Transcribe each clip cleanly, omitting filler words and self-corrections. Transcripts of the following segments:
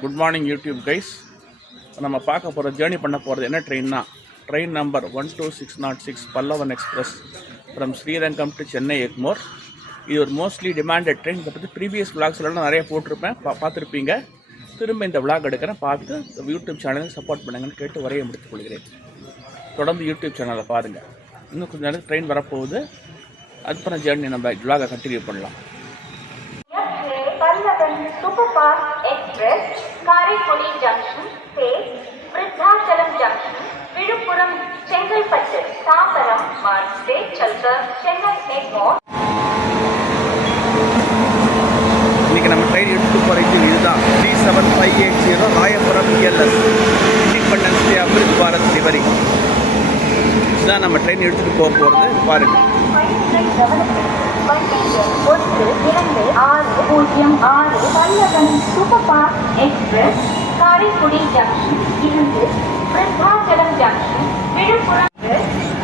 Good morning YouTube guys. நம்ம பார்க்க போகிற ஜேர்னி பண்ண போகிறது என்ன ட்ரெயின்னா, train number 12606 Pallavan express from Srirangam to Chennai Egmore. இது ஒரு மோஸ்ட்லி டிமாண்டட் ட்ரெயின். இதை பற்றி ப்ரீவியஸ் விளாக்ஸ்லாம் நிறைய போட்டிருப்பேன், பார்த்துருப்பீங்க. திரும்ப இந்த விளாக் எடுக்கிறேன், பார்த்து யூடியூப் சேனலுக்கு சப்போர்ட் பண்ணுங்கன்னு கேட்டு வரைய முடித்துக் கொள்கிறேன். தொடர்ந்து யூடியூப் சேனலை பாருங்கள். இன்னும் கொஞ்சம் நேரம் ட்ரெயின் வரப்போகுது, அதுக்கப்புறம் ஜேர்னி நம்ம விளாகை கண்டினியூ பண்ணலாம். Pallavan superfast express Karaikudi junction से वृद्धाचलम जंक्शन विழுப்புரம் செங்கல்பட்டு தாம்பரம் मार्ग से चलकर चेन्नई एग्मोर. இன்னைக்கு நம்ம ட்ரெயின் எடுத்து போகிறது இதுதான் 37580 Royapuram ELS independence day Amrit Bharat livery. இதுதான் நம்ம ட்ரெயின் எடுத்துகிட்டு போக போகிறது. பாருங்கள். Pallavan superfast express Karaikudi junction இருந்து Vriddhachalam junction Villupuram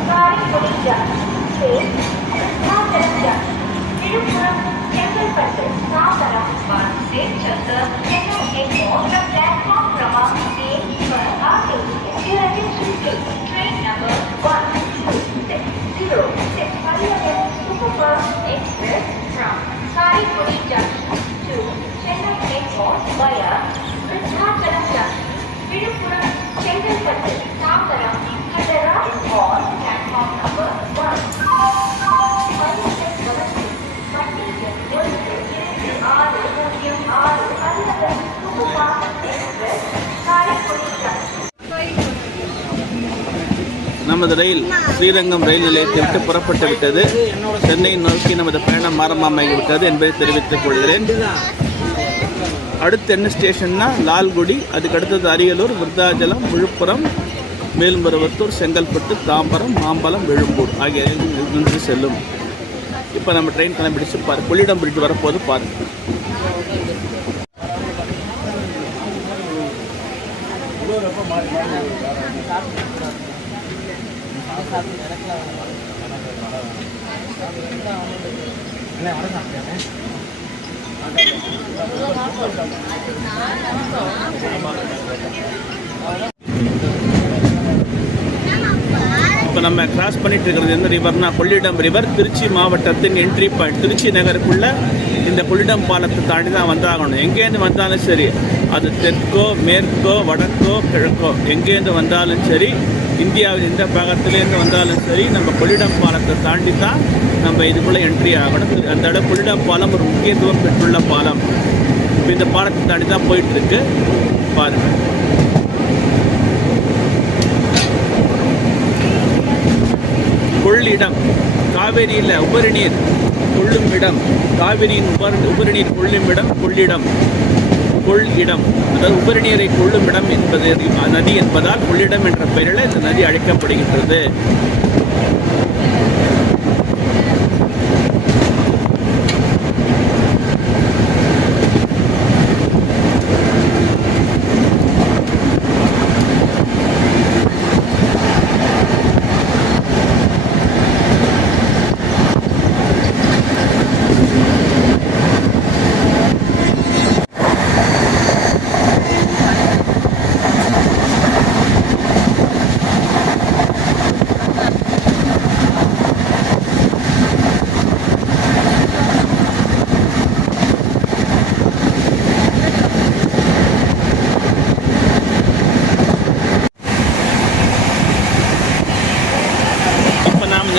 Karaikudi junction Vriddhachalam junction Villupuram Chengalpattu Tambaram मार्ग से चलकर चेन्नई एग्मोर का प्लेटफॉर्म क्रमांक 1 पर आ गई है. Train number 12606 Pallava Superfast Express from Karikudi Junction to Chennai Egmore via Vrithachalam Junction, Viluppuram, Chengalpattu, Tambaram, Kadara on platform number 1. நமது ரயில் ஸ்ரீரங்கம் ரயில் நிலையத்தை விட்டு புறப்பட்டு விட்டது. சென்னை நோக்கி நமது பயணம் ஆரம்பமாகிவிட்டது என்பதை தெரிவித்துக் கொள்கிறேன். அடுத்து என்ன ஸ்டேஷன்னா லால்குடி, அதுக்கு அடுத்தது அரியலூர், விருத்தாச்சலம், விழுப்புரம், மேல்மருவத்தூர், செங்கல்பட்டு, தாம்பரம், மாம்பலம், எழும்பூர் ஆகிய நின்று செல்லும். இப்போ நம்ம ட்ரெயின் கிளம்பிடுச்சு. கொள்ளிடம் பிரிட்ஜ் வரப்போது பாருங்கள். இப்போ நம்ம கிராஸ் பண்ணிட்டு இருக்கிறது எந்த ரிவர்னா கொள்ளிடம் ரிவர். திருச்சி மாவட்டத்தின் என்ட்ரி பாயிண்ட். திருச்சி நகருக்குள்ள இந்த கொள்ளிடம் பாலத்தை தாண்டி தான் வந்தாகணும். எங்கேருந்து வந்தாலும் சரி, அது தெற்கோ மேற்கோ வடக்கோ கிழக்கோ எங்கேருந்து வந்தாலும் சரி, இந்தியாவில் எந்த பாகத்திலேருந்து வந்தாலும் சரி, நம்ம கொள்ளிடம் பாலத்தை தாண்டி தான் நம்ம இதுக்குள்ளே என்ட்ரி ஆகணும். அந்த இடம் கொள்ளிடம் பாலம் ஒரு முக்கியத்துவம் பெற்றுள்ள பாலம். இப்போ இந்த பாலத்தை தாண்டி தான் போயிட்டுருக்கு. பாருங்கள். கொள்ளிடம் காவேரியில் உபரிநீர் கொள்ளும் இடம். காவிரியின் உபரிநீர் கொள்ளும் இடம் கொள்ளிடம். கொள்ளிடம் அதாவது உபரிநீரை கொள்ளும் இடம் என்பது நதி என்பதால் கொள்ளிடம் என்ற பெயரில் இந்த நதி அழைக்கப்படுகின்றது.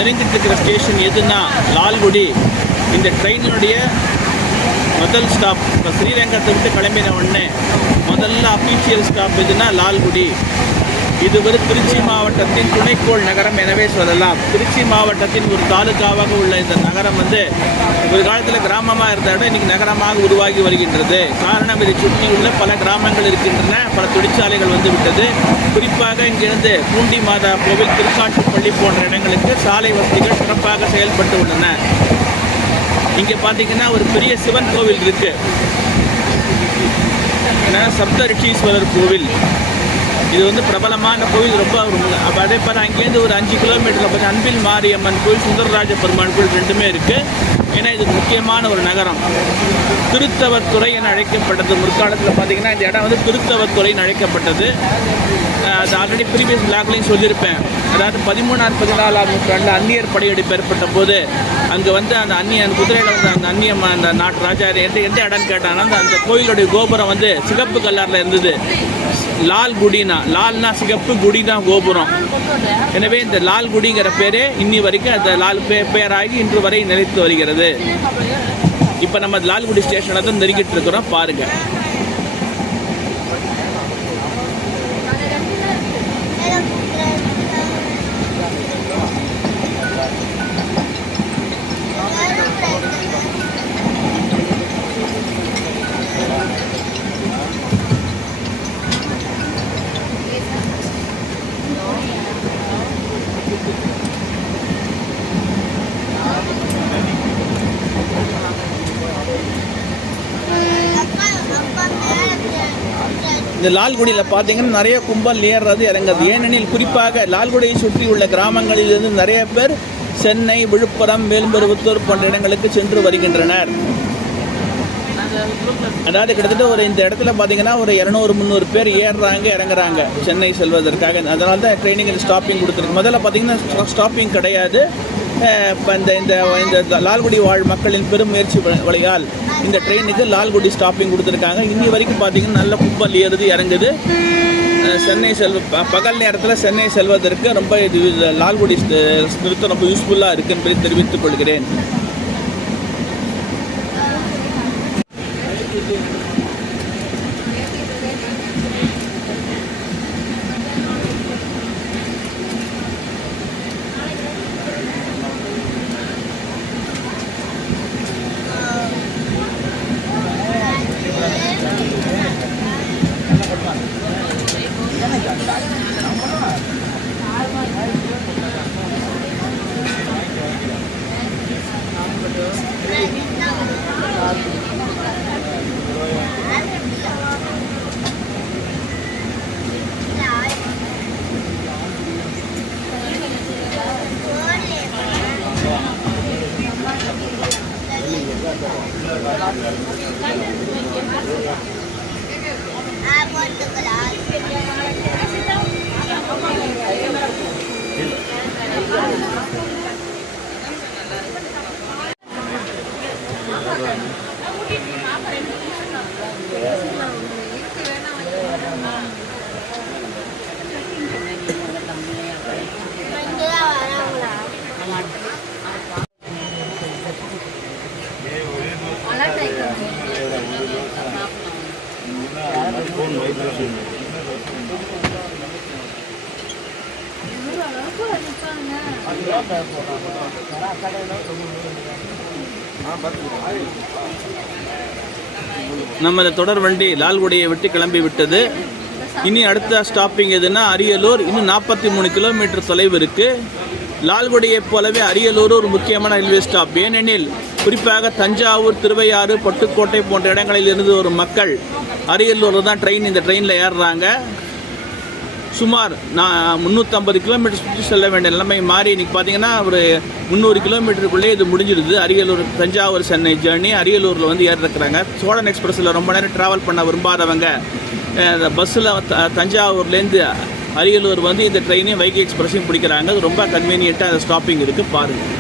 நெருங்கிட்டு இருக்கிற ஸ்டேஷன் எதுனா லால்குடி. இந்த ட்ரெயினுடைய முதல் ஸ்டாப். இப்போ ஸ்ரீரங்கத்தை விட்டு கிளம்பின உடனே முதல்ல அஃபீஷியல் ஸ்டாப் எதுனா லால்குடி. இது ஒரு திருச்சி மாவட்டத்தின் துணைக்கோள் நகரம் எனவே சொல்லலாம். திருச்சி மாவட்டத்தின் ஒரு தாலுகாவாக உள்ள இந்த நகரம் ஒரு காலத்தில் கிராமமாக இருந்த இடம் இன்றைக்கி நகரமாக உருவாகி வருகின்றது. காரணம், இதை சுற்றி உள்ள பல கிராமங்கள் இருக்கின்றன, பல தொழிற்சாலைகள் விட்டது. குறிப்பாக இங்கிருந்து பூண்டி மாதா கோவில், திருக்காட்டுப்பள்ளி போன்ற இடங்களுக்கு சாலை வசதிகள் சிறப்பாக செயல்பட்டு உள்ளன. இங்கே பார்த்தீங்கன்னா ஒரு பெரிய சிவன் கோவில் இருக்குது, சப்த ரிஷீஸ்வரர் கோவில். இது வந்து பிரபலமான கோவில், ரொம்ப அதே போல் அங்கேருந்து ஒரு 5 கிலோமீட்டரில் பார்த்தீங்கன்னா அன்பில் மாரியம்மன் கோயில், சுந்தரராஜ பெருமாள் கோயில் ரெண்டுமே இருக்குது. ஏன்னா இது முக்கியமான ஒரு நகரம். திருத்தவத்துறை என அழைக்கப்பட்டது முற்காலத்தில். பார்த்தீங்கன்னா இந்த இடம் வந்து திருத்தவத்துறைன்னு அழைக்கப்பட்டது. அது ஆல்ரெடி ப்ரீவியஸ் பிளாக்லையும் சொல்லியிருப்பேன். அதாவது 13ஆம் 14ஆம் நூற்றாண்டில் அந்நியர் படையெடுப்பு ஏற்பட்ட போது அங்கே வந்து அந்த குதிரையில் வந்து அந்த அந்த நாட்டு ராஜா எந்த இடம் கேட்டாங்கன்னா அந்த கோயிலுடைய கோபுரம் வந்து சிகப்பு கலரில் இருந்தது. லால்குடினா, லால்னா சிகப்பு, குடினா கோபுரம். எனவே இந்த லால்குடிங்கிற பேரே இன்னி வரைக்கும் அந்த லால் பேராகி இன்று வரை நிலைத்து வருகிறது. இப்போ நம்ம லால்குடி ஸ்டேஷனில் தான் நெருங்கிட்டு இருக்கிறோம், பாருங்கள். இந்த லால்குடியில் பார்த்தீங்கன்னா நிறைய கும்பல் ஏறுறது இறங்குறது. ஏனெனில் குறிப்பாக லால்குடியை சுற்றி உள்ள கிராமங்களிலிருந்து நிறைய பேர் சென்னை, விழுப்புரம், மேல்மருவத்தூர் போன்ற இடங்களுக்கு சென்று வருகின்றனர். அதாவது கிட்டத்தட்ட இந்த இடத்துல பார்த்தீங்கன்னா ஒரு 200-300 பேர் ஏறுறாங்க இறங்குறாங்க சென்னை செல்வதற்காக. அதனால தான் ட்ரெயினிங் ஸ்டாப்பிங் கொடுத்துருக்கு. முதல்ல பார்த்தீங்கன்னா ஸ்டாப்பிங் கிடையாது. இப்போ இந்த லால்குடி வாழ் மக்களின் பெரும் முயற்சி வழியால் இந்த ட்ரெயினுக்கு லால்குடி ஸ்டாப்பிங் கொடுத்துருக்காங்க. இன்னி வரைக்கும் பார்த்தீங்கன்னா நல்ல கும்பல் ஏறுது இறங்குது. சென்னை பகல் நேரத்தில் சென்னை செல்வதற்கு ரொம்ப இது லால்குடி நிறுத்தம் ரொம்ப யூஸ்ஃபுல்லாக இருக்குது என்பதை தெரிவித்துக் கொள்கிறேன். நமது தொடர் வண்டி லால்குடியை விட்டு கிளம்பி விட்டது. இனி அடுத்த ஸ்டாப்பிங் எதுனா அரியலூர். இன்னும் 43 கிலோமீட்டர் தொலைவு இருக்குது. லால்குடியைப் போலவே அரியலூர் ஒரு முக்கியமான ரயில்வே ஸ்டாப். ஏனெனில் குறிப்பாக தஞ்சாவூர், திருவையாறு, பட்டுக்கோட்டை போன்ற இடங்களில் இருந்து ஒரு மக்கள் அரியலூரில் தான் இந்த ட்ரெயினில் ஏறுறாங்க. சுமார் 350 கிலோமீட்டர் சுற்றி செல்ல வேண்டிய நிலைமை மாறி இன்றைக்கி பார்த்தீங்கன்னா ஒரு 300 கிலோமீட்டருக்குள்ளே இது முடிஞ்சிடுது. அரியலூர் தஞ்சாவூர் சென்னை ஜேர்னி அரியலூரில் வந்து ஏறிருக்கிறாங்க. சோழன் எக்ஸ்பிரஸில் ரொம்ப நேரம் ட்ராவல் பண்ண விரும்பாதவங்க பஸ்ஸில் தஞ்சாவூர்லேருந்து அரியலூர் வந்து இந்த ட்ரெயினையும் வைகை எக்ஸ்பிரஸையும் பிடிக்கிறாங்க. அது ரொம்ப கன்வீனியண்ட்டாக அந்த ஸ்டாப்பிங் இருக்குது, பாருங்கள்.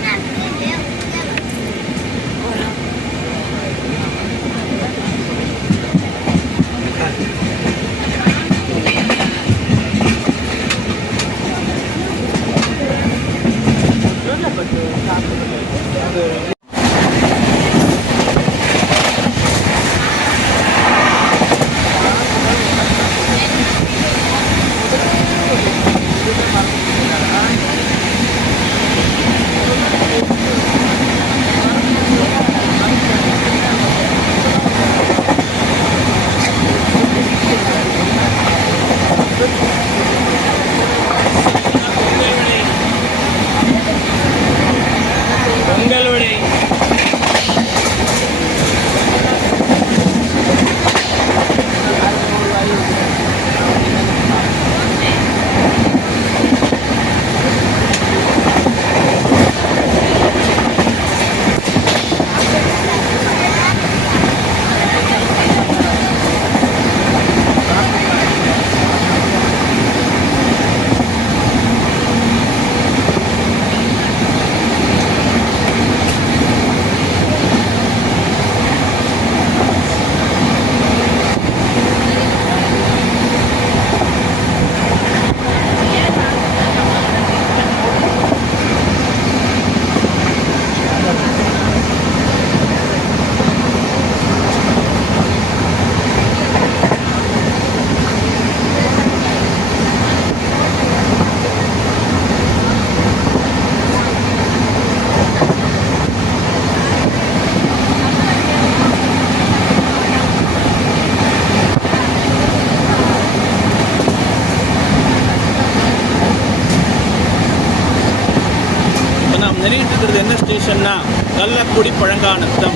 ஸ்டேஷன்னா கள்ளக்குடி பழங்கானத்தம்.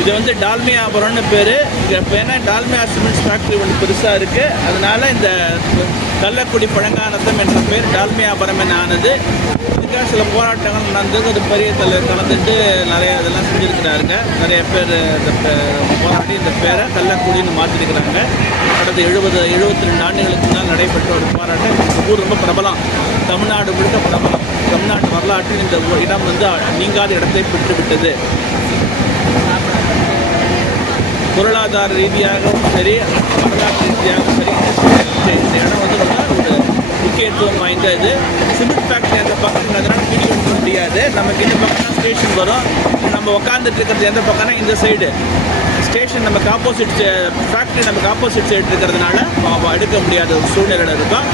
இது வந்து டால்மியாபுரம்னு பேர். இங்கே ஏன்னா டால்மியா சிமெண்ட்ஸ் ஃபேக்ட்ரி ஒன்று பெருசாக இருக்குது, அதனால் இந்த கள்ளக்குடி பழங்கானத்தம் என்ற பேர் டால்மியாபுரம் என ஆனது. இதுக்காக சில போராட்டங்கள் நடந்தது. அது பெரிய தலைவர் கலந்துட்டு நிறைய இதெல்லாம் செஞ்சுருக்கிறாருங்க. நிறைய பேர் இந்த போராடி இந்த பேரை கள்ளக்குடின்னு மாற்றிருக்கிறாங்க. கடந்த 72 ஆண்டுகளுக்கு முன்னால் நடைபெற்ற ஒரு போராட்டம். இந்த ஊர் ரொம்ப பிரபலம், தமிழ்நாடு முழுக்க பிரபலம். தமிழ்நாட்டு வரலாற்றில் இந்த இடம் வந்து நீங்காத இடத்தை பெற்றுவிட்டது. பொருளாதார ரீதியாகவும் சரி, வரலாற்று ரீதியாகவும் சரி, இந்த இடம் வந்து ரொம்ப ஒரு முக்கியத்துவம் வாய்ந்த இது. சிமெண்ட் ஃபேக்ட்ரி அந்த பக்கம் அதனால் வீடியோ எடுக்க முடியாது. நமக்கு இந்த பக்கம் ஸ்டேஷன் வரும். நம்ம உட்காந்துட்டு இருக்கிறது எந்த பக்கம்னா இந்த சைடு ஸ்டேஷன், நமக்கு ஆப்போசிட் ஃபேக்ட்ரி நமக்கு ஆப்போசிட் சைடு இருக்கிறதுனால எடுக்க முடியாத ஒரு சூழ்நிலை இருக்கும்.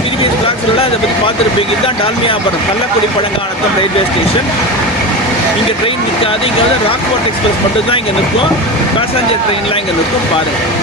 ப்ரீவியஸ் கிளாஸ்லாம் அதை பற்றி பார்த்துருப்பீங்க. இதுதான் டால்மியாபுரம் கள்ளக்குடி பழங்கானத்தம் ரயில்வே ஸ்டேஷன். இங்கே ட்ரெயின் நிற்காது. இங்கே வந்து ராக்போர்ட் எக்ஸ்பிரஸ் மட்டும்தான் இங்கே நிற்கும். பேசஞ்சர் ட்ரெயின்லாம் இங்கே நிற்கும். பாருங்கள்.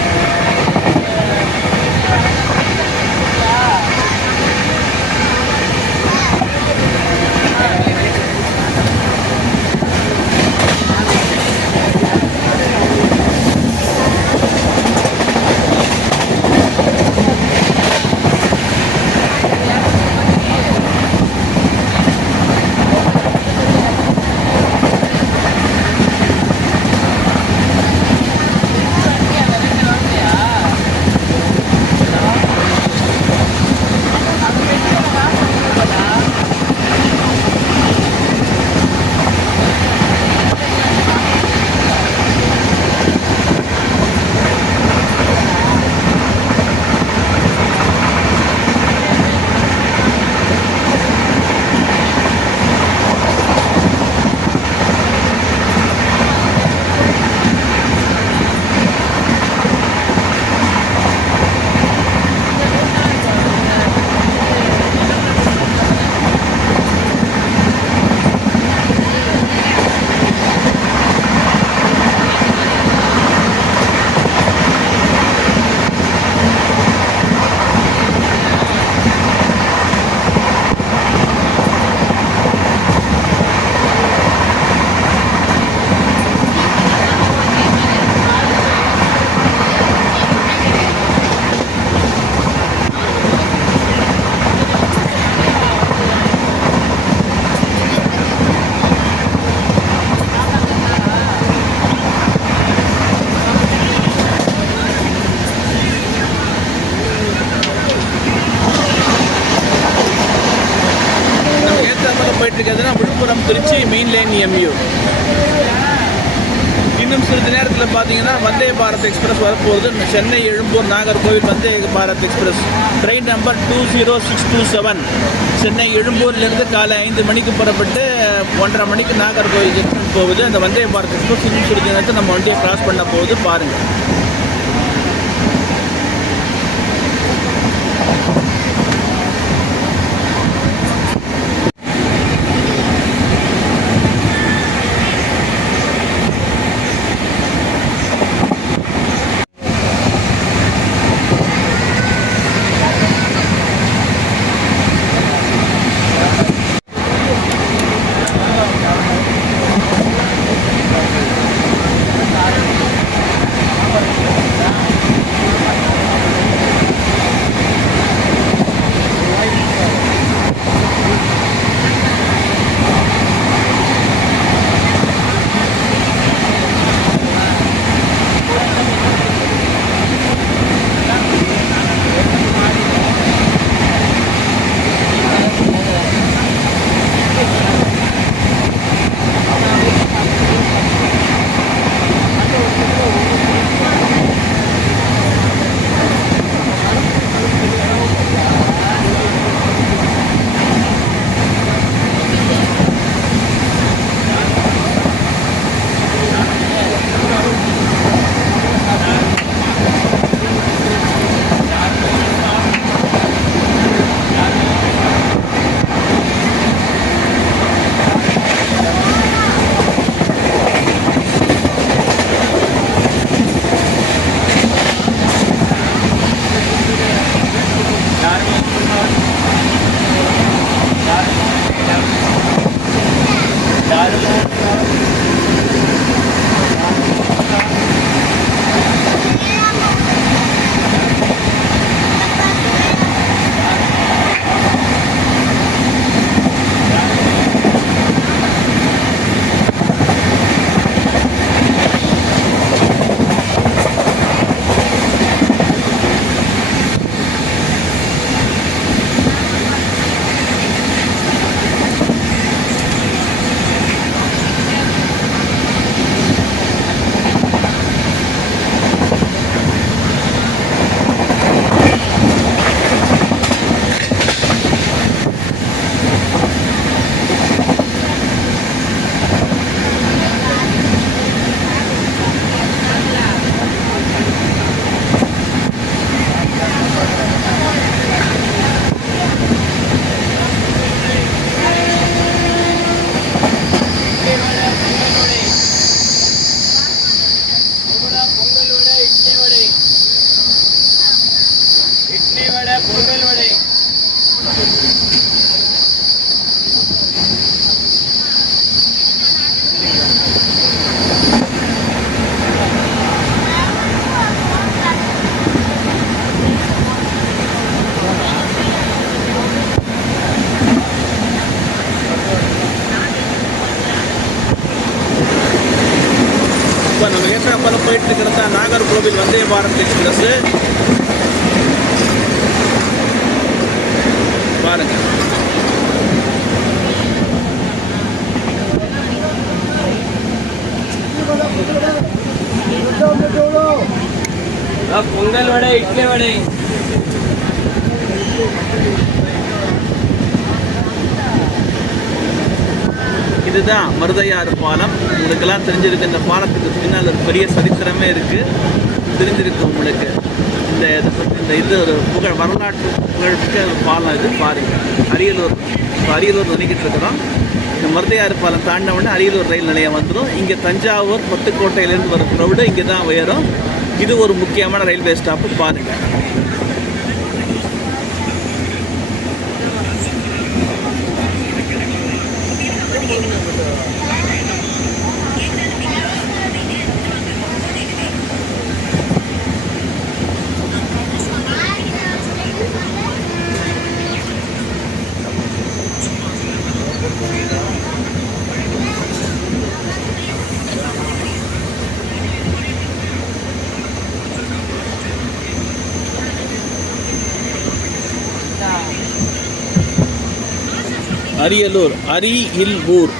போயிட்டு இருக்கிறதுனா Villupuram Trichy main line EMU. இன்னும் சிறிது நேரத்தில் பார்த்தீங்கன்னா வந்தே பாரத் எக்ஸ்பிரஸ் வரப்போகுது. Chennai Egmore Nagercoil Vande Bharat express train number 20627 Chennai எழும்பூர்லேருந்து காலை 5 மணிக்கு புறப்பட்டு 1:30 மணிக்கு நாகர்கோவில் ஜங்ஷன் போகுது. அந்த வந்தே பாரத் எக்ஸ்பிரஸ் இன்னும் சிறிது நேரத்தில் நம்ம வண்டியை கிராஸ் பண்ண போகுது. பாருங்கள். போயிட்டு இருக்கிறது தான் நாகர்கோவில் வந்தே பாரத் எக்ஸ்பிரஸ். பாருங்க, பொங்கல் வடை, இட்லி வடை. இதுதான் மருதையாறு பாலம். உங்களுக்கெல்லாம் தெரிஞ்சிருக்கு, இந்த பாலத்துக்கு பின்னால் ஒரு பெரிய சரித்திரமே இருக்குது, தெரிஞ்சிருக்கு உங்களுக்கு. இந்த இதை பற்றி இது ஒரு வரலாற்று புகழ்மிக்க பாலம். இது பாருங்கள், அரியலூர் நினைக்கிட்டு இருக்கிறோம். இந்த மருதையாறு பாலம் தாண்டின உடனே அரியலூர் ரயில் நிலையம் வந்துடும். இங்கே தஞ்சாவூர் பட்டுக்கோட்டையிலேருந்து வர க்ரௌடு இங்கே தான் உயரும். இது ஒரு முக்கியமான ரயில்வே ஸ்டாப்பு பாருங்கள். அரியலூர், அரி-இல்-ஊர்.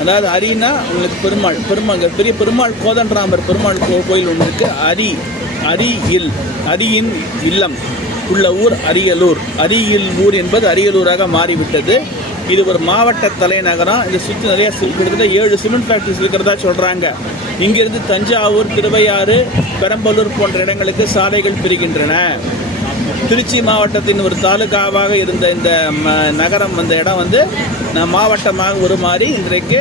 அதாவது அரினா உங்களுக்கு பெருமாள் பெரிய பெருமாள் கோதண்டராமர் பெருமாள் கோயில் ஒன்று இருக்குது. அரியின் இல்லம் உள்ள ஊர் அரியலூர். அரி-இல்-ஊர் என்பது அரியலூராக மாறிவிட்டது. இது ஒரு மாவட்ட தலைநகரம். இதை சுற்றி நிறைய கிட்டத்தட்ட 7 சிமெண்ட் ஃபேக்ட்ரிஸ் இருக்கிறதா சொல்கிறாங்க. இங்கிருந்து தஞ்சாவூர், திருவையாறு, பெரம்பலூர் போன்ற இடங்களுக்கு சாலைகள் பிரிக்கின்றன. திருச்சி மாவட்டத்தின் ஒரு தாலுகாவாக இருந்த இந்த நகரம், இந்த இடம் வந்து மாவட்டமாக உருமாறி இன்றைக்கு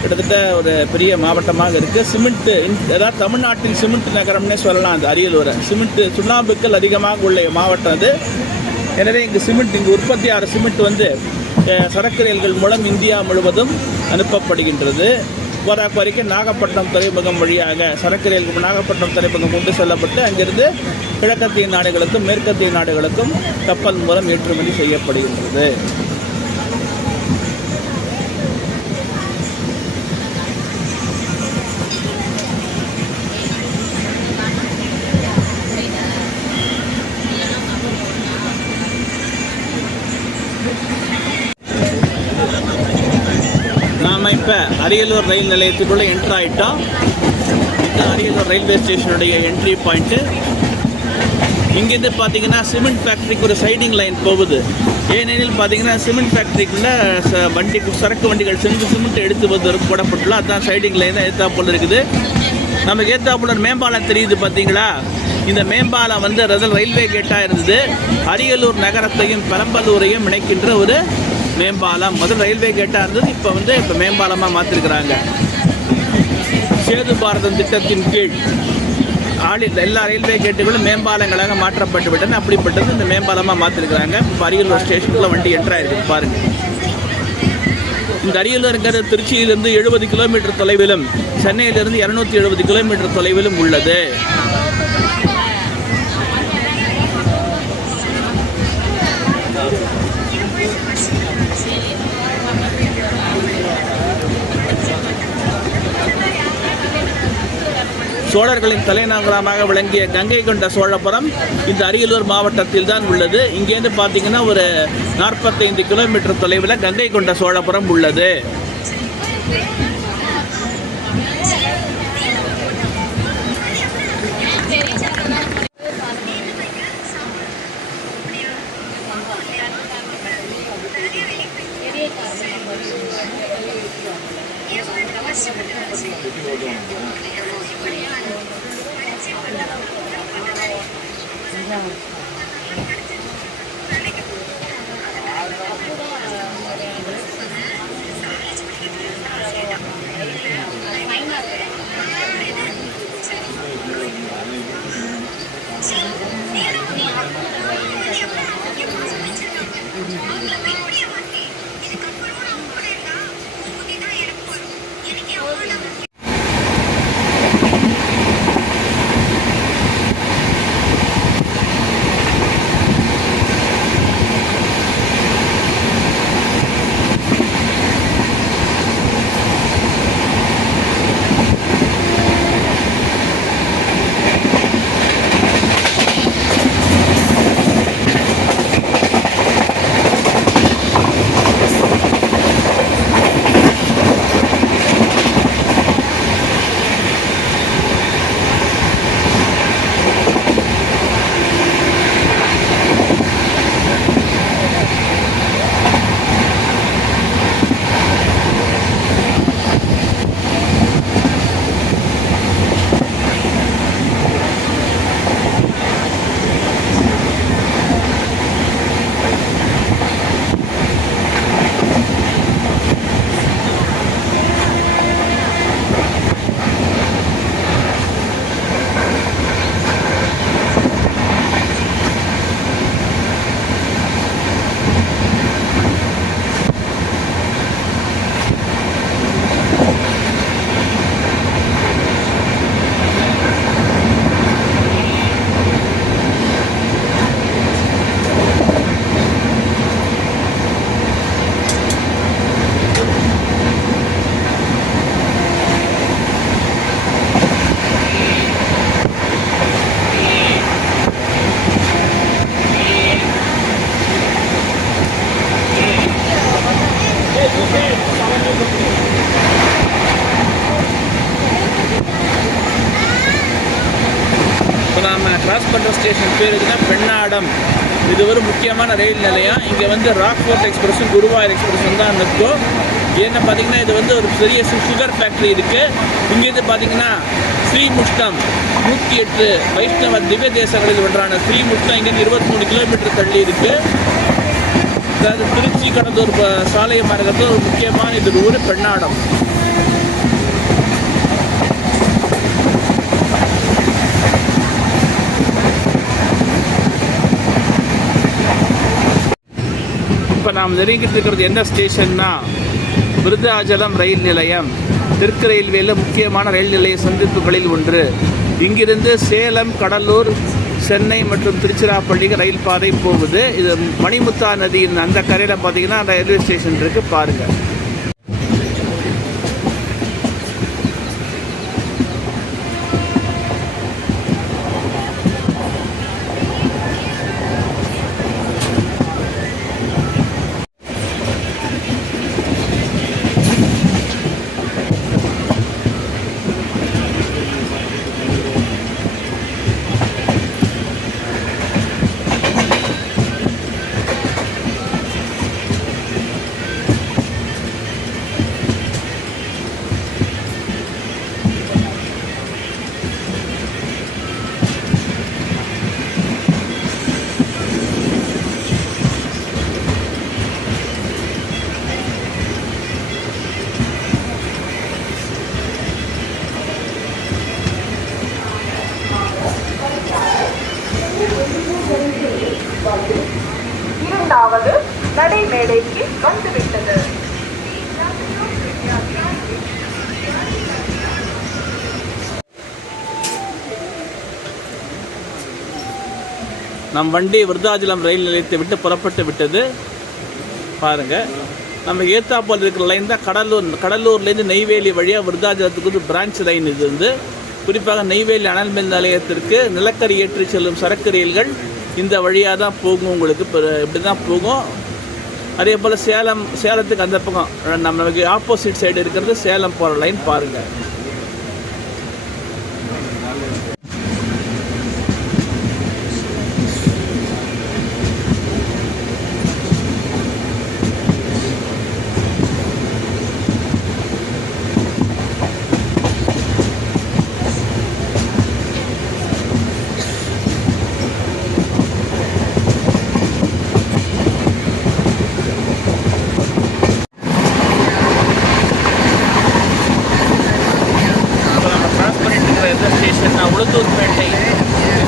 கிட்டத்தட்ட ஒரு பெரிய மாவட்டமாக இருக்குது. சிமெண்ட்டு, அதாவது தமிழ்நாட்டின் சிமெண்ட் நகரம்னே சொல்லலாம். அந்த அரியலூரை சிமெண்ட்டு சுண்ணாம்புக்கள் அதிகமாக உள்ள மாவட்டம் அது. எனவே இங்கு உற்பத்தியாகிற சிமெண்ட் வந்து சரக்கு ரயில்கள் மூலம் இந்தியா முழுவதும் அனுப்பப்படுகின்றது. போதாக்குறைக்கு நாகப்பட்டினம் துறைமுகம் வழியாக சரக்கு ரயில் நாகப்பட்டினம் துறைமுகம் கொண்டு செல்லப்பட்டு அங்கிருந்து கிழக்கத்திய நாடுகளுக்கும் மேற்கத்திய நாடுகளுக்கும் கப்பல் மூலம் ஏற்றுமதி செய்யப்படுகின்றது. நாம் இப்போ அரியலூர் ரயில் நிலையத்துக்குள்ளே என்ட்ரு ஆகிட்டோம். இது அரியலூர் ரயில்வே ஸ்டேஷனுடைய என்ட்ரி பாயிண்ட்டு. இங்கேருந்து பார்த்தீங்கன்னா சிமெண்ட் ஃபேக்ட்ரிக்கு ஒரு சைடிங் லைன் போகுது. ஏனெனில் பார்த்தீங்கன்னா சிமெண்ட் ஃபேக்ட்ரிக்குள்ளே சரக்கு வண்டிகள் செஞ்சு சிமெண்ட் எடுத்து வந்து போடப்பட்டுள்ள அதுதான் சைடிங் லைன் தான் ஏற்றாப்புல இருக்குது. நமக்கு ஏற்றாப்புல மேம்பாலம் தெரியுது பார்த்தீங்களா. இந்த மேம்பாலம் வந்து ரயில்வே கேட்டாக இருந்தது. அரியலூர் நகரத்தையும் பெரம்பலூரையும் இணைக்கின்ற ஒரு மேம்பாலம். முதல் ரயில்வே கேட்டாக இருந்தது, இப்போ மேம்பாலமாக மாற்றிருக்கிறாங்க. சேது பாரதம் திட்டத்தின் கீழ் எல்லா ரயில்வே கேட்டுகளும் மேம்பாலங்களாக மாற்றப்பட்டு விட்டன. அப்படிப்பட்டது இந்த மேம்பாலமாக மாற்றிருக்கிறாங்க. இப்போ அரியலூர் ஸ்டேஷனுக்குள்ள வண்டி என்ட்ராயிருக்கு பாருங்கள். இந்த அரியலூருங்கிறது திருச்சியிலிருந்து 70 கிலோமீட்டர் தொலைவிலும் சென்னையிலிருந்து 270 கிலோமீட்டர் தொலைவிலும் உள்ளது. சோழர்களின் தலைநகரமாக விளங்கிய கங்கை கொண்ட சோழபுரம் இந்த அரியலூர் மாவட்டத்தில் தான் உள்ளது. இங்கேருந்து பார்த்தீங்கன்னா ஒரு 45 கிலோமீட்டர் தொலைவில் கங்கை கொண்ட சோழபுரம் உள்ளது. நாம் கிராஸ் பண்ணுற ஸ்டேஷன் பேர் இதுதான் பெண்ணாடம். இது ஒரு முக்கியமான ரயில் நிலையம். இங்கே வந்து ராக்ஃபோர்ட் எக்ஸ்பிரஸும் குருவாயூர் எக்ஸ்பிரஸும் தான் நிற்கும். ஏன்னா பார்த்தீங்கன்னா இது வந்து ஒரு பெரிய சுகர் ஃபேக்ட்ரி இருக்குது. இங்கேருந்து பார்த்தீங்கன்னா ஸ்ரீமுஷ்டம் 108 வைஷ்ணவ திவ்ய தேசங்களில் ஒன்றான ஸ்ரீமுஷ்டம் இங்கேருந்து 23 கிலோமீட்டர் தள்ளி இருக்குது. அதாவது திருச்சி கடலூர் சாலை மார்க்கத்தில் ஒரு முக்கியமான இது ஊர் பெண்ணாடம். இப்போ நாம் நெருங்கிட்டு இருக்கிறது என்ன ஸ்டேஷன்னா விருத்தாச்சலம் ரயில் நிலையம். தெற்கு ரயில்வேயில் முக்கியமான ரயில் நிலைய சந்திப்புகளில் ஒன்று. இங்கிருந்து சேலம், கடலூர், சென்னை மற்றும் திருச்சிராப்பள்ளிக்கு ரயில் பாதை போகுது. இது மணிமுத்தா நதியின் அந்த கரையில் பார்த்தீங்கன்னா ரயில்வே ஸ்டேஷன் இருக்குது, பாருங்கள். இரண்டாவது நடைமேடைக்கு வந்துவிட்டது. நம் வண்டி விருத்தாச்சலம் ரயில் நிலையத்தை விட்டு புறப்பட்டு விட்டது, பாருங்கள். நம்ம ஏத்தாப்போல் இருக்கிற லைன் தான் கடலூர்லேருந்து நெய்வேலி வழியாக விருத்தாச்சலத்துக்கு வந்து பிரான்ச் லைன். இது வந்து குறிப்பாக நெய்வேலி அனல் மின் நிலையத்திற்கு நிலக்கரி ஏற்றி செல்லும் சரக்கு ரயில்கள் இந்த வழியாக தான் போகும். உங்களுக்கு இப்படி தான் போகும். அதே போல் சேலத்துக்கு அந்த பக்கம் நமக்கு ஆப்போசிட் சைடு இருக்கிறது சேலம் போகிற லைன், பாருங்கள். உளுந்தூர்பேட்டை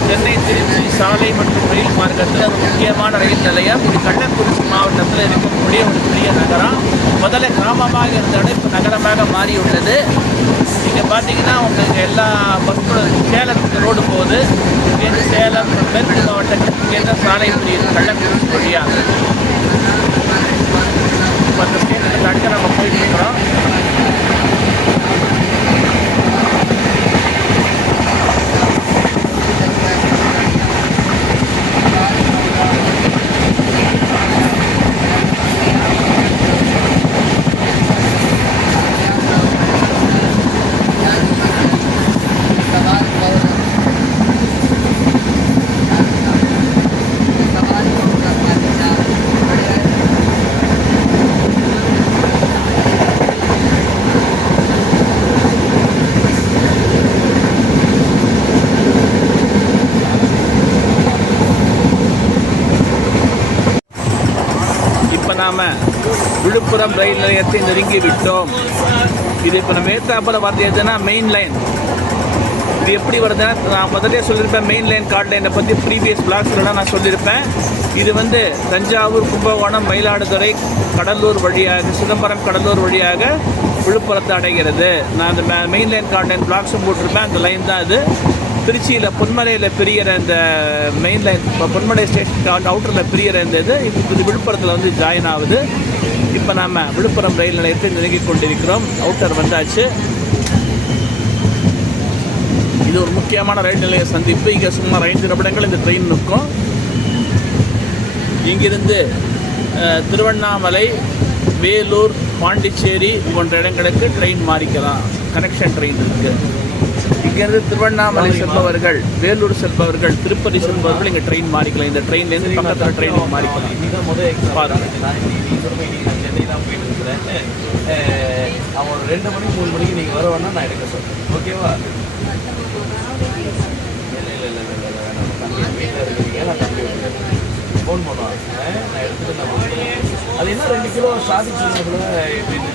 சென்னை திருச்சி சாலை மற்றும் ரயில் மார்க்கத்தில் ஒரு முக்கியமான ரயில் நிலையம். இது கள்ளக்குறிச்சி மாவட்டத்தில் இருக்கக்கூடிய ஒரு பெரிய நகரம். முதல்ல கிராமமாக இருந்தோட இப்போ நகரமாக மாறியுள்ளது. இங்கே பார்த்தீங்கன்னா உங்களுக்கு எல்லா பஸ்களும் சேலத்துக்கு ரோடு போகுது. இங்கேருந்து சேலம் மேற்கு மாவட்டங்களுக்கு இங்கேருந்து சாலை புரியுது கள்ளக்குறிச்சி வழியாக. இப்போ அந்த ஸ்டேஷனுக்கு அடுத்து நம்ம போயிட்டு இருக்கிறோம். நாம் விழுப்புரம் ரயில் நிலையத்தை நெருங்கி விட்டோம். இது இப்போ நம்ம ஏத்தாப்புல வரது எதுனா மெயின் லைன். இது எப்படி வருதுன்னா நான் முதலே சொல்லியிருப்பேன். மெயின் லைன் கார்ட் லைனை பற்றி ப்ரீவியஸ் பிளாக்ஸ்லாம் நான் சொல்லியிருப்பேன். இது வந்து தஞ்சாவூர், கும்பகோணம், மயிலாடுதுறை, கடலூர் வழியாக சிதம்பரம் கடலூர் வழியாக விழுப்புரத்தை அடைகிறது. நான் அந்த மெயின் லைன் கார்ட் லைன் பிளாக்ஸும் போட்டிருப்பேன். அந்த லைன் தான் இது. திருச்சியில் பொன்மலையில் பிரியிற இந்த மெயின் லைன், இப்போ பொன்மலை ஸ்டேஷன் அவுட்டரில் பிரியிற இந்த இது விழுப்புரத்தில் வந்து ஜாயின் ஆகுது. இப்போ நாம் விழுப்புரம் ரயில் நிலையத்தை நெருங்கி கொண்டிருக்கிறோம். அவுட்டர் வந்தாச்சு. இது ஒரு முக்கியமான ரயில் நிலைய சந்திப்பு. இங்கே சுமார் 5 நிமிடங்கள் இந்த ட்ரெயின் நிற்கும். இங்கிருந்து திருவண்ணாமலை, வேலூர், பாண்டிச்சேரி போன்ற இடங்களுக்கு ட்ரெயின் மாறிக்கலாம். கனெக்ஷன் ட்ரெயின் இருக்குது. இங்கேருந்து திருவண்ணாமலை செல்பவர்கள், வேலூர் செல்பவர்கள், திருப்பதி செல்பவர்கள் இங்கே ட்ரெயின் மாறிக்கலாம். இந்த ட்ரெயின்லேருந்து பக்கத்தில் ட்ரெயினுக்கு மாறிக்கலாம். இதுதான் முதல் பாருங்கள். நான் சென்னை தான் போயிட்டு இருக்கிறேன். அவன் ஒரு 2 மணி 3 மணிக்கு நீங்கள் வர வேணா நான் எடுக்க சொல்கிறேன். ஓகேவா? இல்லை வேணாம். தம்பி வீட்டில் இருக்கிறீங்க, நான் தம்பி ஃபோன் பண்ணுவான். நான் எடுத்துகிட்டு நான் போகிறேன். அது என்ன 2 கிலோ சாதிச்சு சொன்னதுல எப்படின்னு.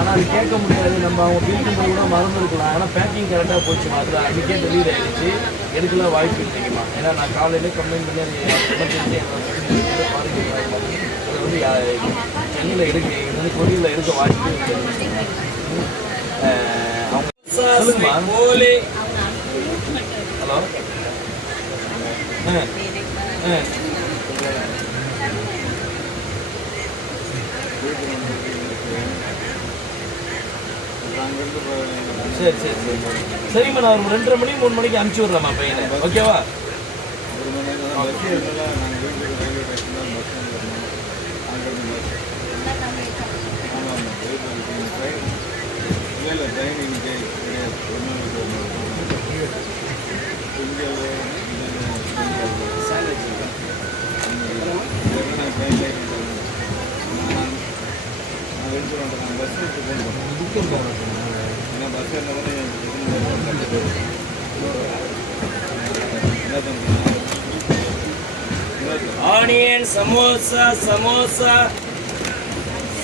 ஆனால் அது கேட்க முடியாது. நம்ம அவங்க பிரிக்கும் போது கூட மறந்துருக்கலாம். ஆனால் பேக்கிங் கரெக்டாக போச்சுமா. அது அன்றைக்கே டெலிவரி ஆகிடுச்சு. எடுக்கலாம் வாய்ப்பு இருக்குமா. ஏன்னா நான் காலையிலே கம்ப்ளைண்ட் பண்ணி அது எமர்ஜென்சி பாருங்க. அதை வந்து சென்னையில் எடுக்க வந்து கொடியில் எடுக்க வாய்ப்பு அவங்க சொல்லுங்கம்மா. ஹலோ சரி சரிம்மா. நான் ஒரு 2:30 மணி 3 மணிக்கு அனுப்பிச்சி விட்றேம்மா பையனை. ஓகேவா? Onion, samosa,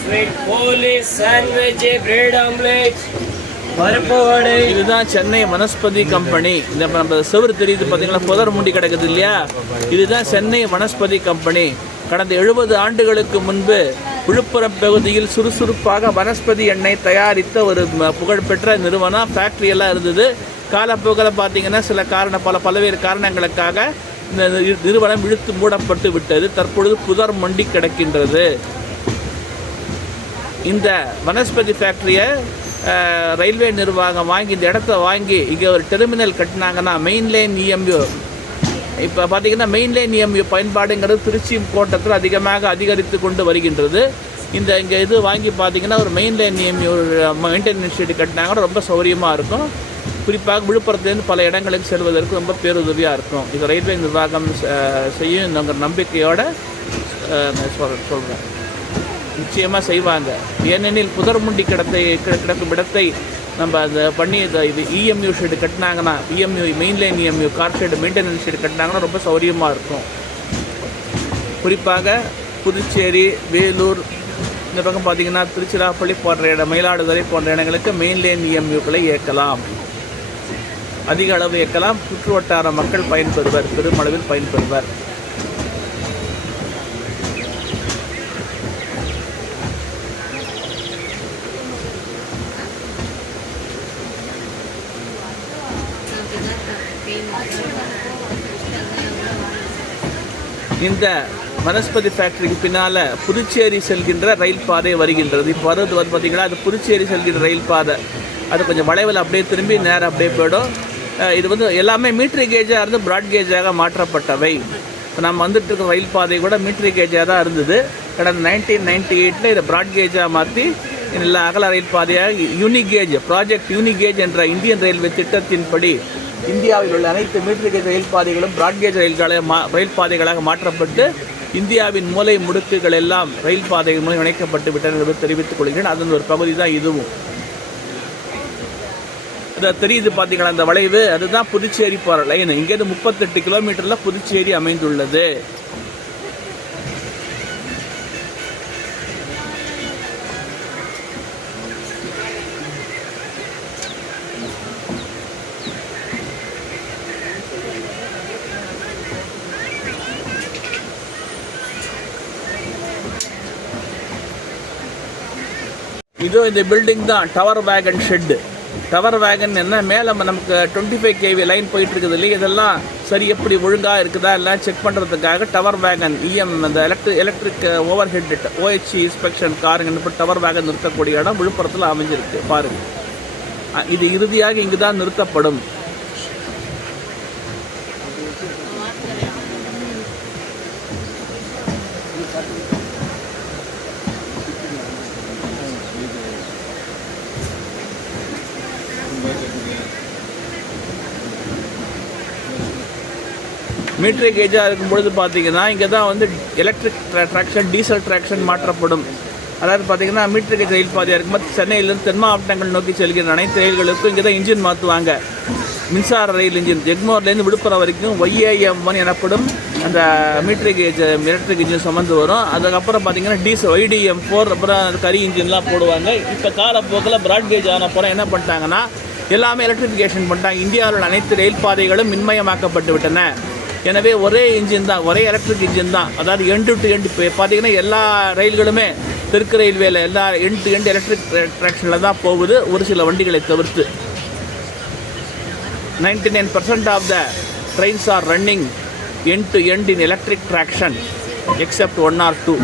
sweet poli, sandwich, bread omelette, பருப்பு வடை. இதுதான் சென்னை வனஸ்பதி கம்பெனி. இந்த நம்ம செவரு தெரியுது பார்த்தீங்களா, புதர் முண்டி கிடக்குது இல்லையா, இதுதான் சென்னை வனஸ்பதி கம்பெனி. கடந்த 70 ஆண்டுகளுக்கு முன்பு விழுப்புரம் பகுதியில் சுறுசுறுப்பாக வனஸ்பதி எண்ணெய் தயாரித்த ஒரு புகழ்பெற்ற நிறுவனம், ஃபேக்ட்ரி எல்லாம் இருந்தது. காலப்போக்கில் பார்த்தீங்கன்னா பல்வேறு காரணங்களுக்காக இந்த நிறுவனம் இழுத்து மூடப்பட்டு விட்டது. தற்பொழுது புதர் மண்டி கிடக்கின்றது. இந்த வனஸ்பதி ஃபேக்ட்ரியை ரயில்வே நிர்வாகம் வாங்கி இந்த இடத்த வாங்கி இங்கே ஒரு டெர்மினல் கட்டினாங்கன்னா மெயின் இஎம்யூ, இப்போ பார்த்திங்கன்னா மெயின் இஎம்யூ பயன்பாடுங்கிறது திருச்சி கோட்டத்தில் அதிகரித்து கொண்டு வருகின்றது. இங்கே இது வாங்கி பார்த்திங்கன்னா ஒரு மெயின் இஎம்யூ மெயின்டெனன்ஸ் ஷெட் கட்டினாங்கன்னா ரொம்ப சௌகரியமாக இருக்கும். குறிப்பாக விழுப்புரத்துலேருந்து பல இடங்களுக்கு செல்வதற்கு ரொம்ப பேருதவியாக இருக்கும். இது ரயில்வே நிர்வாகம் செய்யும் நம்பிக்கையோடு சொல்கிறேன். நிச்சயமாக செய்வாங்க. ஏனெனில் புதர்முண்டி கிடக்கும் இடத்தை நம்ம அதை பண்ணி இது இஎம்யூ ஷெட்டு கட்டினாங்கன்னா, EMU main line EMU car shed maintenance shed கட்டினாங்கன்னா ரொம்ப சௌகரியமாக இருக்கும். குறிப்பாக புதுச்சேரி, வேலூர், இந்த பக்கம் பார்த்திங்கன்னா திருச்சிராப்பள்ளி போன்ற இடம், மயிலாடுதுறை போன்ற இடங்களுக்கு மெயின்லைன் இஎம்யூக்களை இயக்கலாம். அதிக அளவு இயக்கலாம். சுற்று வட்டார மக்கள் பயன்பெறுவர், பெருமளவில் பயன்பெறுவர். இந்த வனஸ்பதி ஃபேக்ட்ரிக்கு பின்னால் புதுச்சேரி செல்கின்ற ரயில் பாதை வருகின்றது. இப்போ வருது பார்த்திங்கன்னா அது புதுச்சேரி செல்கின்ற ரயில் பாதை. அது கொஞ்சம் வளைவில் அப்படியே திரும்பி நேரம் அப்படியே போயிடும். இது எல்லாமே மீட்ரு கேஜாக இருந்து ப்ராட் கேஜாக மாற்றப்பட்டவை. இப்போ நம்ம வந்துட்டு இருக்க ரயில் பாதை கூட மீட்ரு கேஜாக தான் இருந்தது. கடந்த 1998 இதை ப்ராட் கேஜாக மாற்றி இல்லை அகல ரயில் பாதையாக யூனிகேஜ் ப்ராஜெக்ட் யூனிகேஜ் என்ற இந்தியன் ரயில்வே திட்டத்தின்படி இந்தியாவில் உள்ள அனைத்து மீட்டர் கேஜ் ரயில் பாதைகளும் ப்ராட்கேஜ் ரயில் பாதைகளாக மாற்றப்பட்டு இந்தியாவின் மூலை முடுக்குகள் எல்லாம் ரயில் பாதைகள் மூலம் இணைக்கப்பட்டு விட்டன என்று தெரிவித்துக் கொள்கிறேன். அதன் ஒரு பகுதி தான் இதுவும். அதை தெரியுது பார்த்தீங்களா அந்த வளைவு, அதுதான் புதுச்சேரி போகிற லைன். இங்கேருந்து 38 கிலோமீட்டரில் புதுச்சேரி அமைந்துள்ளது. இதோ இந்த பில்டிங் தான் டவர் வேகன் ஷெட்டு. டவர் வேகன் என்ன, மேலே நமக்கு 25 kV லைன் போயிட்டு இருக்குது இல்லையா, இதெல்லாம் சரி எப்படி ஒழுங்காக இருக்குதா எல்லாம் செக் பண்ணுறதுக்காக டவர் வேகன் அந்த electric overhead OHC inspection காருங்க டவர் வேகன் நிறுத்தக்கூடிய இடம் விழுப்புரத்தில் அமைஞ்சிருக்கு பாருங்கள். இது இறுதியாக இங்கு தான் நிறுத்தப்படும். மீட்டர் கேஜாக இருக்கும்பொழுது பார்த்தீங்கன்னா இங்கே தான் வந்து எலக்ட்ரிக் ட்ராக்ஷன் டீசல் ட்ராக்ஷன் மாற்றப்படும். அதாவது பார்த்தீங்கன்னா மீட்டர் கேஜ் ரயில் பாதையாக இருக்கும்போது சென்னையிலிருந்து தென் மாவட்டங்கள் நோக்கி செல்கிற அனைத்து ரயில்களுக்கும் இங்கே தான் இன்ஜின் மாற்றுவாங்க. மின்சார ரயில் இன்ஜின் எக்மோர்லேருந்து விழுப்புரம் வரைக்கும் YAM1 எனப்படும் அந்த மீட்டர் கேஜ் எலக்ட்ரிக் இன்ஜின் சுமந்து வரும். அதுக்கப்புறம் பார்த்தீங்கன்னா டீசல் YDM4 அப்புறம் கரி இன்ஜின்லாம் போடுவாங்க. இப்போ காலப்போக்கில் ப்ராட்கேஜ் ஆன அப்புறம் என்ன பண்ணிட்டாங்கன்னா எல்லாமே எலக்ட்ரிஃபிகேஷன் பண்ணிட்டாங்க. இந்தியாவில் உள்ள அனைத்து ரயில் பாதைகளும் மின்மயமாக்கப்பட்டு விட்டன. எனவே ஒரே இன்ஜின் தான், ஒரே எலக்ட்ரிக் இன்ஜின் தான். அதாவது எண்டு டு எண்டு பார்த்தீங்கன்னா எல்லா ரயில்களுமே தெற்கு ரயில்வேல எல்லா எண்ட் டு எண்ட் எலக்ட்ரிக் ட்ராக்ஷனில் தான் போகுது, ஒரு சில வண்டிகளை தவிர்த்து. 99% of the trains are running end to end in electric traction except 1 or 2.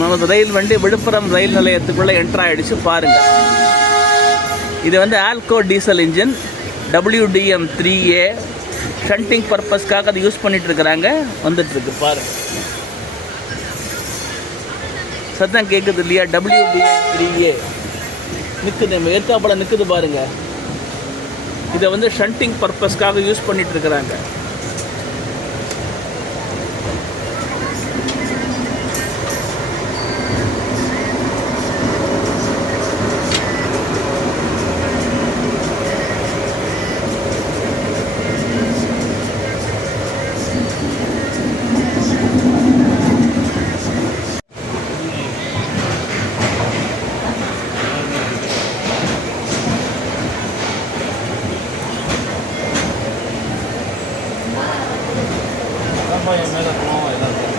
நமது ரயில் வண்டி விழுப்புரம் ரயில் நிலையத்துக்குள்ளே என்ட்ரு ஆகிடுச்சு பாருங்கள். இது வந்து algo diesel engine WDM3A shunting பர்பஸ்க்காக அதை யூஸ் பண்ணிகிட்டு இருக்கிறாங்க. வந்துட்டுருக்கு பாருங்கள், சத்தம் கேட்குது இல்லையா? WDM3A நிற்குது, ஏற்காப்பழம் நிற்குது பாருங்கள். இதை வந்து ஷண்டிங் பர்பஸ்க்காக யூஸ் பண்ணிகிட்டு இருக்கிறாங்க. என் மேலே போவோம் எல்லாத்தையும்.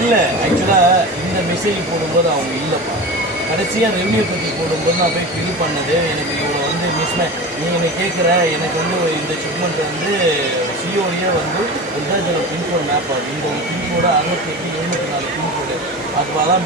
இல்லை, ஆக்சுவலாக இந்த மெசேஜ் போடும்போது அவங்க இல்லைப்பா. கடைசியாக ரெவன்யூ பற்றி போடும்போது நான் போய் ஃபில் பண்ணது எனக்கு இவ்வளோ வந்து நீங்கள் என்னை கேட்குற எனக்கு வந்து இந்த ஷிப்மெண்ட் வந்து சிஓடியே வந்து விருதாச்சலம் பின்கோடு மேப் ஆகுது. இந்த ஒரு பின்கோடு 6874 பின்கோடு. அப்போ அதான்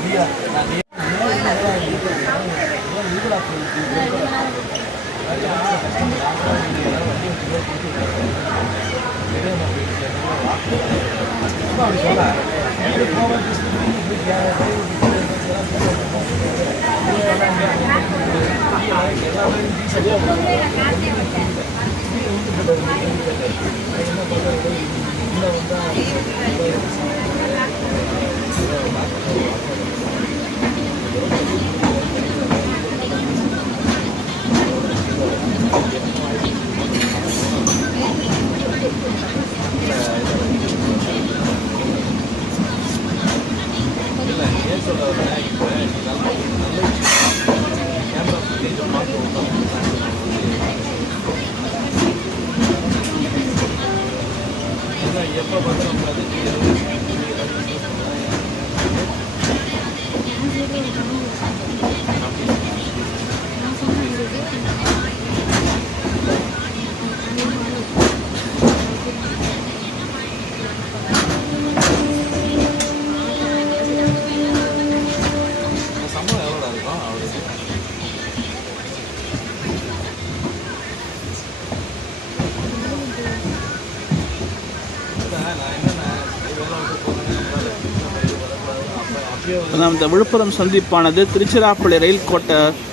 நான் எப்போ பார்த்து நம்ம சம்பளம் எவ்வளோ இருக்கும் அவருக்கு? இந்த விழுப்புரம் சந்திப்பானது திருச்சிராப்பள்ளி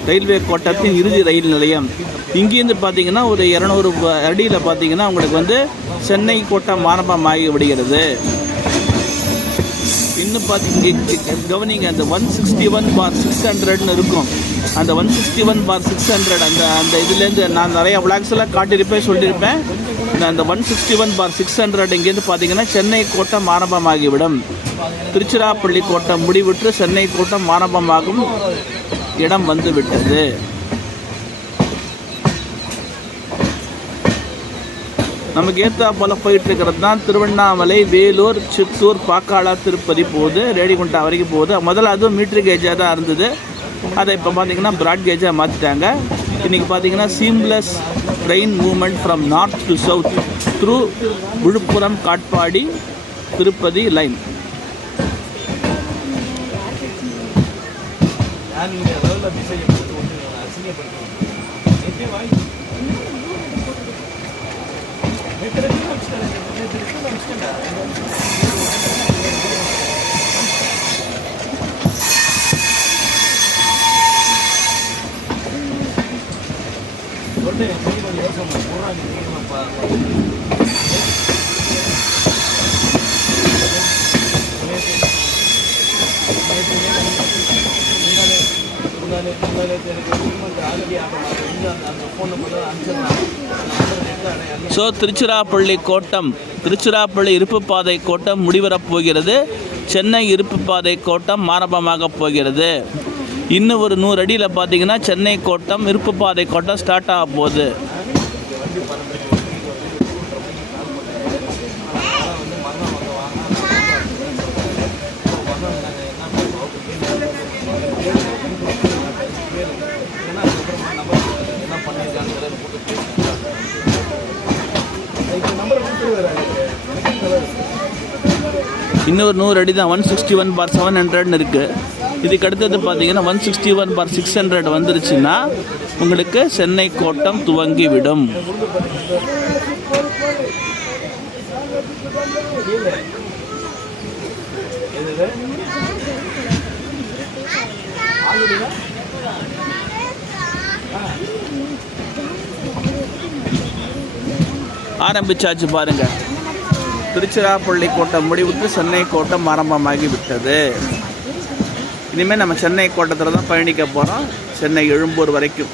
ரயில்வே கோட்டத்தின் இறுதி ரயில் நிலையம். இங்கேருந்து பார்த்தீங்கன்னா ஒரு 200 அடியில் பார்த்தீங்கன்னா உங்களுக்கு வந்து சென்னை கோட்டம் ஆரம்பமாகி விடுகிறது. இன்னும் பார்த்தீங்க கவனிங்க, அந்த 161/600 இருக்கும். அந்த 161/600 அந்த இதுலேருந்து நான் நிறையா விளாக்ஸ் எல்லாம் காட்டியிருப்பேன், சொல்லியிருப்பேன். அந்த 161/600 இங்கேருந்து பார்த்தீங்கன்னா சென்னை கோட்டம் ஆரம்பமாகிவிடும். திருச்சிராப்பள்ளி கோட்டம் முடிவிட்டு சென்னை கோட்டம் ஆரம்பமாகும் இடம் வந்துவிட்டது. நமக்கு ஏற்றா போல் போயிட்டுருக்கிறது தான் திருவண்ணாமலை, வேலூர், சித்தூர், பாக்காளா, திருப்பதி போகுது, ரேணிகுண்டா வரைக்கும் போகுது. முதல்ல அதுவும் மீட்ரு கேஜாக தான் இருந்தது. அதை இப்போ பார்த்தீங்கன்னா ப்ராட் கேஜாக மாற்றிட்டாங்க. இன்றைக்கி பார்த்தீங்கன்னா seamless train movement from north to south through Villupuram, Katpadi, Tirupati line. So Tiruchirappalli இருப்பு பாதை கோட்டம் முடிவரப் போகிறது. சென்னை இருப்பு பாதை கோட்டம் ஆரம்பமாக போகிறது. இன்னும் ஒரு 100 அடியில் பார்த்தீங்கன்னா சென்னை கோட்டம் இருப்பு பாதை கோட்டம் ஸ்டார்ட் ஆக போகுது. இன்னொரு 100 அடி தான் 161/700 இருக்குது. இதுக்கு அடுத்தது பார்த்தீங்கன்னா 161/600 வந்துருச்சுன்னா உங்களுக்கு சென்னை கோட்டம் துவங்கிவிடும். ஆரம்பிச்சாச்சு பாருங்க. திருச்சிராப்பள்ளி கோட்டம் முடிவுற்று சென்னை கோட்டம் ஆரம்பமாகி விட்டது. இனிமேல் நம்ம சென்னை கோட்டத்தில் தான் பயணிக்க போகிறோம், சென்னை எழும்பூர் வரைக்கும்.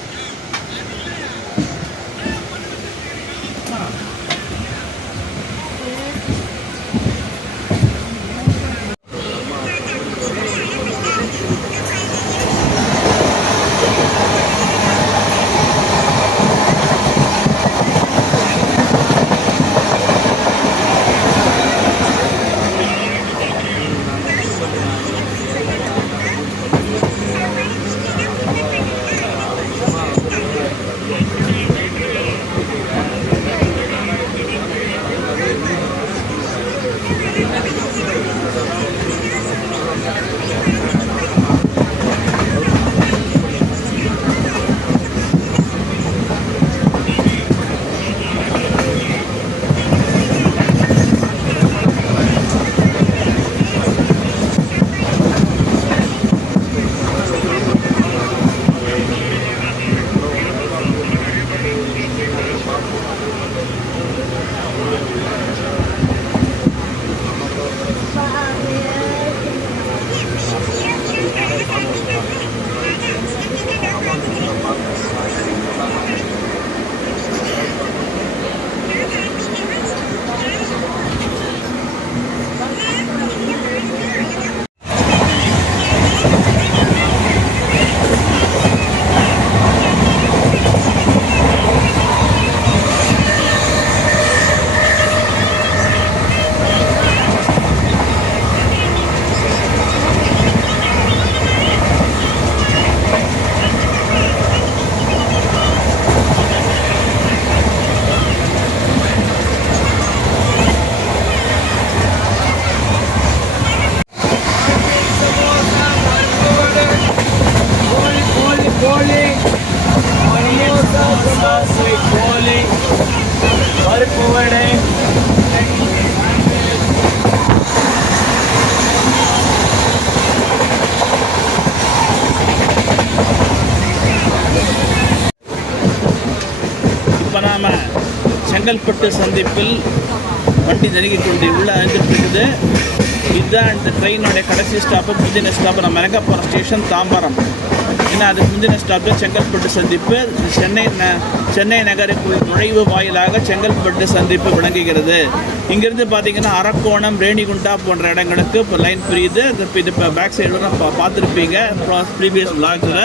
செங்கல்பட்டு சந்திப்பில் வண்டி நெருங்கி கொண்டு உள்ள அழைந்துட்டு. இதுதான் இந்த ட்ரெயினுடைய கடைசி ஸ்டாப்பு, முந்தின ஸ்டாப்பு. நம்ம இறங்க போகிற ஸ்டேஷன் தாம்பரம். ஏன்னா அதுக்கு முந்தின ஸ்டாப்பு செங்கல்பட்டு சந்திப்பு. சென்னை நகருக்குள் நுழைவு வாயிலாக செங்கல்பட்டு சந்திப்பு விளங்குகிறது. இங்கேருந்து பார்த்தீங்கன்னா அரக்கோணம், ரேணிகுண்டா போன்ற இடங்களுக்கு இப்போ லைன் பிரியுது. இது இப்போ பேக் சைடில் பார்த்துருப்பீங்க ப்ரீவியஸ் விளாக்ஸில்.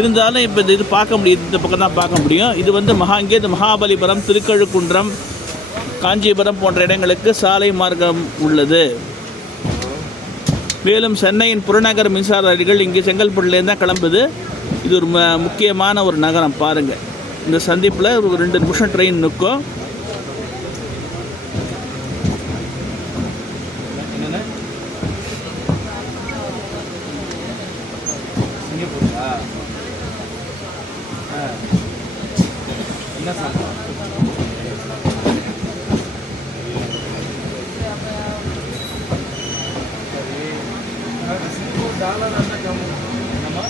இருந்தாலும் இப்போ இது பார்க்க முடியுது, இந்த பக்கம் தான் பார்க்க முடியும். இது வந்து இங்கேருந்து மகாபலிபுரம், திருக்கழுக்குன்றம், காஞ்சிபுரம் போன்ற இடங்களுக்கு சாலை மார்க்கம் உள்ளது. மேலும் சென்னையின் புறநகர் மின்சார ரயில்கள் இங்கே செங்கல்பட்டுலேருந்து தான் கிளம்புது. இது ஒரு முக்கியமான ஒரு நகரம். பாருங்கள், இந்த சந்திப்பில் ஒரு 2 நிமிஷம் ட்ரெயின் நிற்கும். என்ன சாப்பிடும் டாலர் அந்த கம்மி நம்ம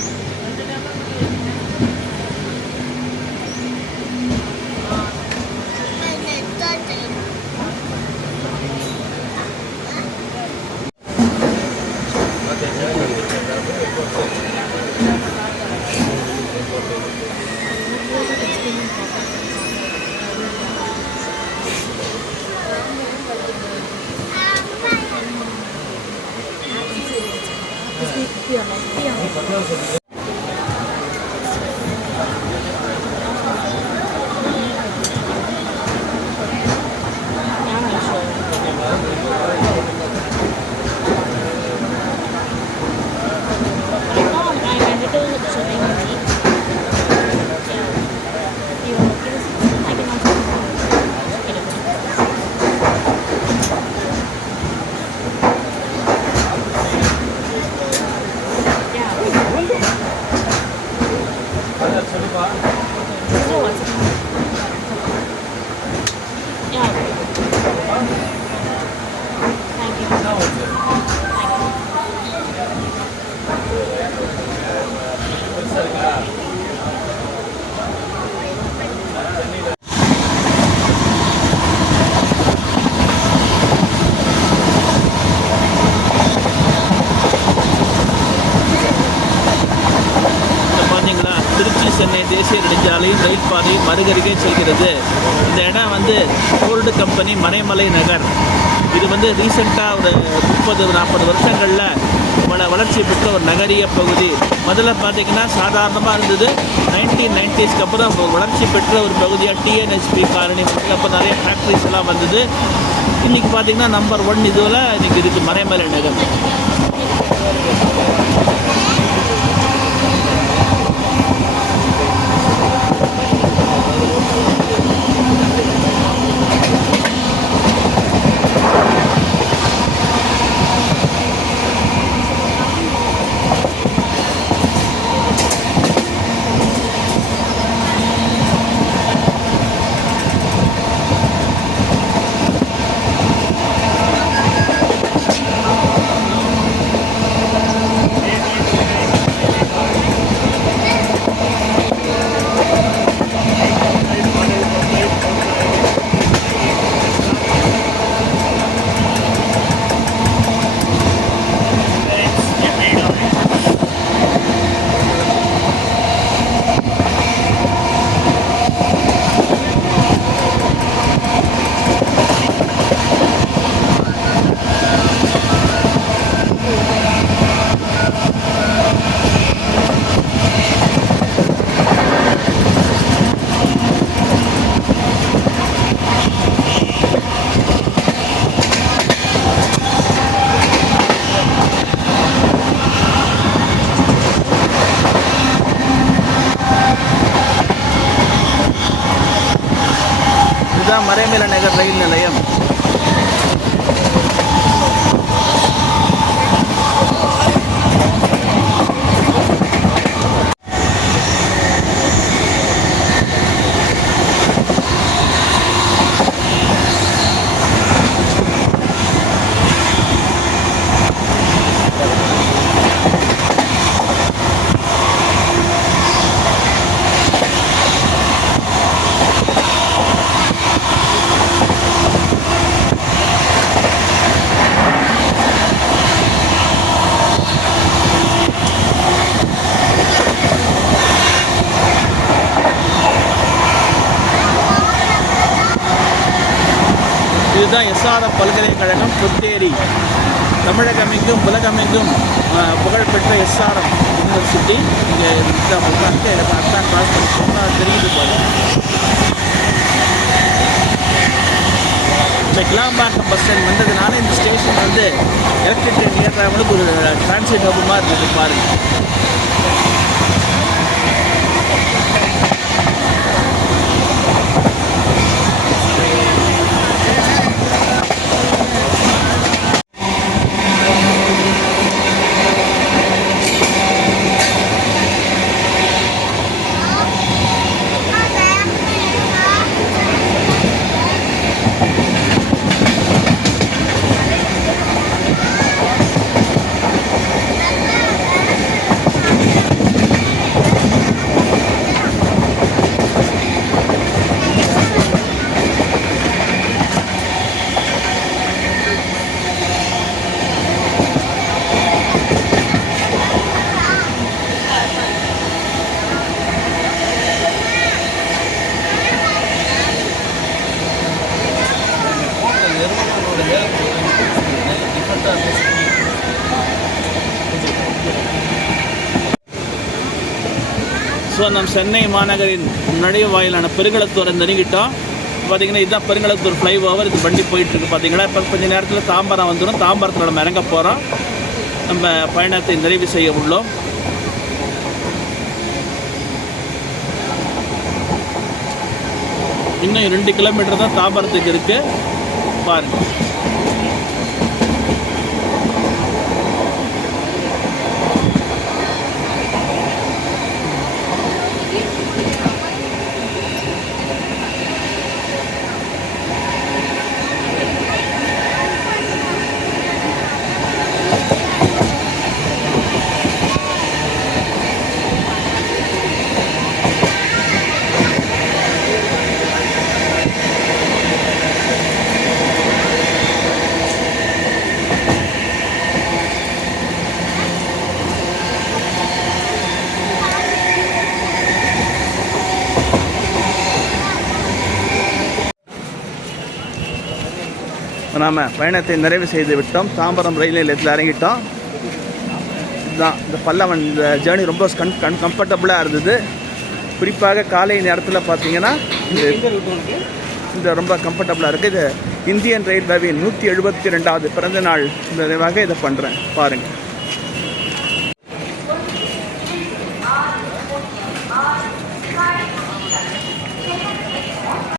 சென்னை தேசிய நெடுஞ்சாலையும் ரயில் பாதையும் மறுகருகே செல்கிறது. இந்த இடம் வந்து ஃபோர்டு கம்பெனி மறைமலை நகர். இது வந்து ரீசெண்டாக ஒரு 30-40 வருஷங்களில் வளர்ச்சி பெற்ற ஒரு நகரிய பகுதி. முதல்ல பார்த்திங்கன்னா சாதாரணமாக இருந்தது. 1990s அப்புறம் வளர்ச்சி பெற்ற ஒரு பகுதியாக டிஎன்எஸ்பி காலனி அப்புறம் நிறைய ஃபேக்ட்ரிஸ் எல்லாம் வந்தது. இன்றைக்கி பார்த்திங்கன்னா நம்பர் 1 இதுவில் இன்றைக்கி இருக்குது மறைமலை நகர். மறைமலை நகர் ரயில் நிலையம். இதுதான் எஸ்ஆர்எம் பல்கலைக்கழகம் புத்தேரி. தமிழகமெங்கும் உலகமெங்கும் புகழ்பெற்ற எஸ்ஆர்எம் யூனிவர்சிட்டி இங்கே அதான் பாஸ் பண்ணி தெரியுது போல. இப்போ கிளாம்பாக்கம் பஸ் ஸ்டாண்ட் வந்ததுனால இந்த ஸ்டேஷன் வந்து எலக்ட்ரிக் ட்ரெயின் ஏற்றாமலுக்கு ஒரு டிரான்சிட் ஹப் மாதிரி இருக்குது பாருங்கள். ஸோ நம்ம சென்னை மாநகரின் நுழைவாயிலான பெருங்களத்தூரை நெருங்கிட்டோம். பார்த்தீங்கன்னா இதுதான் பெருங்களத்தூர் ஃப்ளைஓவர். இது வண்டி போயிட்டுருக்கு பார்த்தீங்களா. இப்போ கொஞ்சம் நேரத்தில் தாம்பரம் வந்துடும். தாம்பரத்தில் நம்ம இறங்க போகிறோம். நம்ம பயணத்தை நிறைவு செய்ய உள்ளோம். இன்னும் 2 கிலோமீட்டர் தான் தாம்பரத்துக்கு இருக்குது பாருங்கள். நாம் பயணத்தை நிறைவு செய்து விட்டோம். தாம்பரம் ரயில் நிலையத்தில் இறங்கிட்டோம். இதுதான் இந்த பல்லவன். இந்த ஜேர்னி ரொம்ப கம்ஃபர்டபுளாக இருந்தது. குறிப்பாக காலை நேரத்தில் பார்த்தீங்கன்னா இந்த ரொம்ப கம்ஃபர்டபுளாக இருக்குது. இது இந்தியன் ரயில்வேவின் 172வது பிறந்த நாள் நிறைவாக இதை பண்ணுறேன் பாருங்கள்.